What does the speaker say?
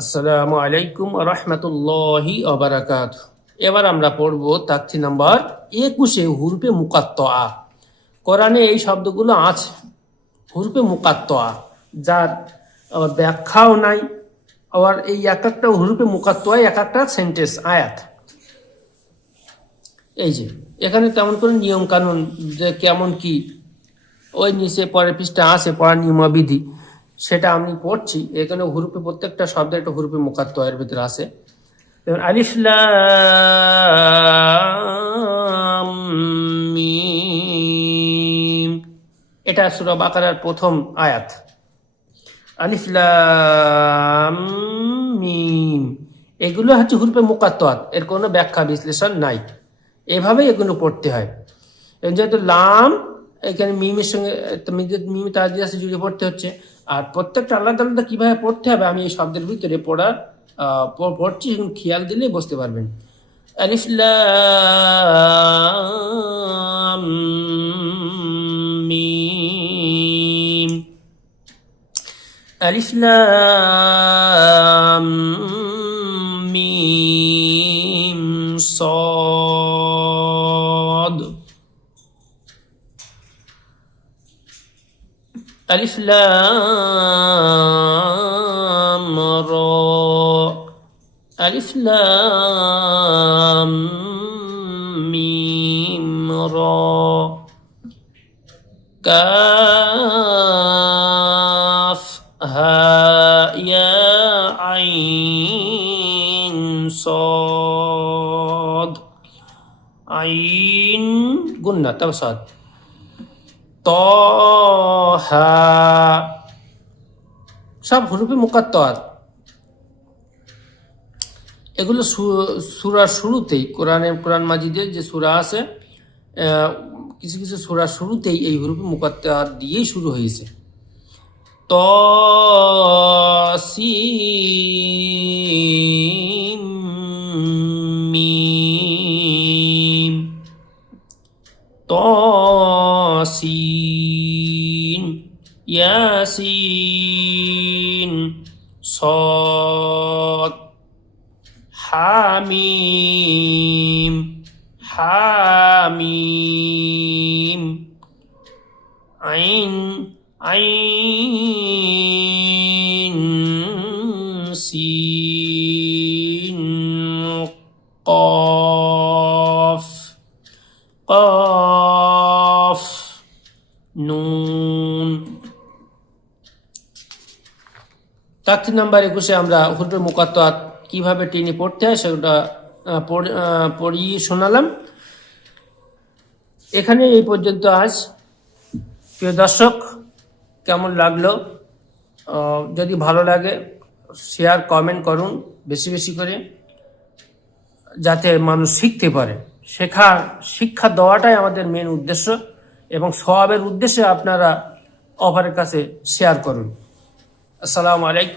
আসসালামু আলাইকুম রহমতুল্লাহি অবরাকাত এবার আমরা পড়ব তাকছি নাম্বার একুশে হুরপে মুকাত্ত আ কোরআনে এই শব্দগুলো আছে হুরপে মুকাত্ত আ যার ব্যাখ্যাও নাই, আবার এই এক একটা হুরুপে মুকাত্ত এক একটা সেন্টেন্স, আয়াত। এই যে, এখানে তেমন করে নিয়ম কানুন যে কেমন কি, ওই নিচে পরের পৃষ্ঠা আছে, পড়ার নিয়মাবিধি। সেটা আমি পড়ছি। এখানে হুরুপে প্রত্যেকটা শব্দ একটা হুরুপে মুখাত্ত এর ভিতরে আছে। যেমন এটা সূরা বাকারার প্রথম আয়াত। আলিফ লাম মিম। এগুলো হচ্ছে হুরুপে মুকাত্তাত এর কোনো ব্যাখ্যা বিশ্লেষণ নাই। এভাবেই এগুলো পড়তে হয়। যেহেতু লাম এখানে মিমের সঙ্গে মিমি তাজি আছে জুড়ে পড়তে হচ্ছে। আর প্রত্যেকটা আল্লাহ তালুটা কীভাবে পড়তে হবে, আমি এই শব্দের ভিতরে পড়া পড়ছি এবং খেয়াল দিলে বুঝতে পারবেন। আলিফলা মিম। আলিফলাম ألف لام را. ألف لام ميم را. كاف ها يا عين صاد. عين قلنا تبع সব হরুপি মুকাত্তর এগুলো সুরার শুরুতেই কোরআনে কোরআন মাজিদের যে সুরা আছে কিছু কিছু সুরার শুরুতেই এই হরুপি মুকাত্তর দিয়েই শুরু হয়েছে। তসিম ত ياسين ياسين صاد حميم حميم عين عين سين قاف قاف তাকতি নাম্বার একুশে আমরা হুরুফে মুকাত্তাত কীভাবে টেনে পড়তে হয় সেটা পড়িয়ে শোনালাম। এখানে এই পর্যন্ত আজ। প্রিয় দর্শক, কেমন লাগল? যদি ভালো লাগে শেয়ার কমেন্ট করুন বেশি বেশি করে, যাতে মানুষ শিখতে পারে। শেখা, শিক্ষা দেওয়াটাই আমাদের মেন উদ্দেশ্য এবং সবাবের উদ্দেশ্যে আপনারা অপরের কাছে শেয়ার করুন। আসসালামু আলাইকুম।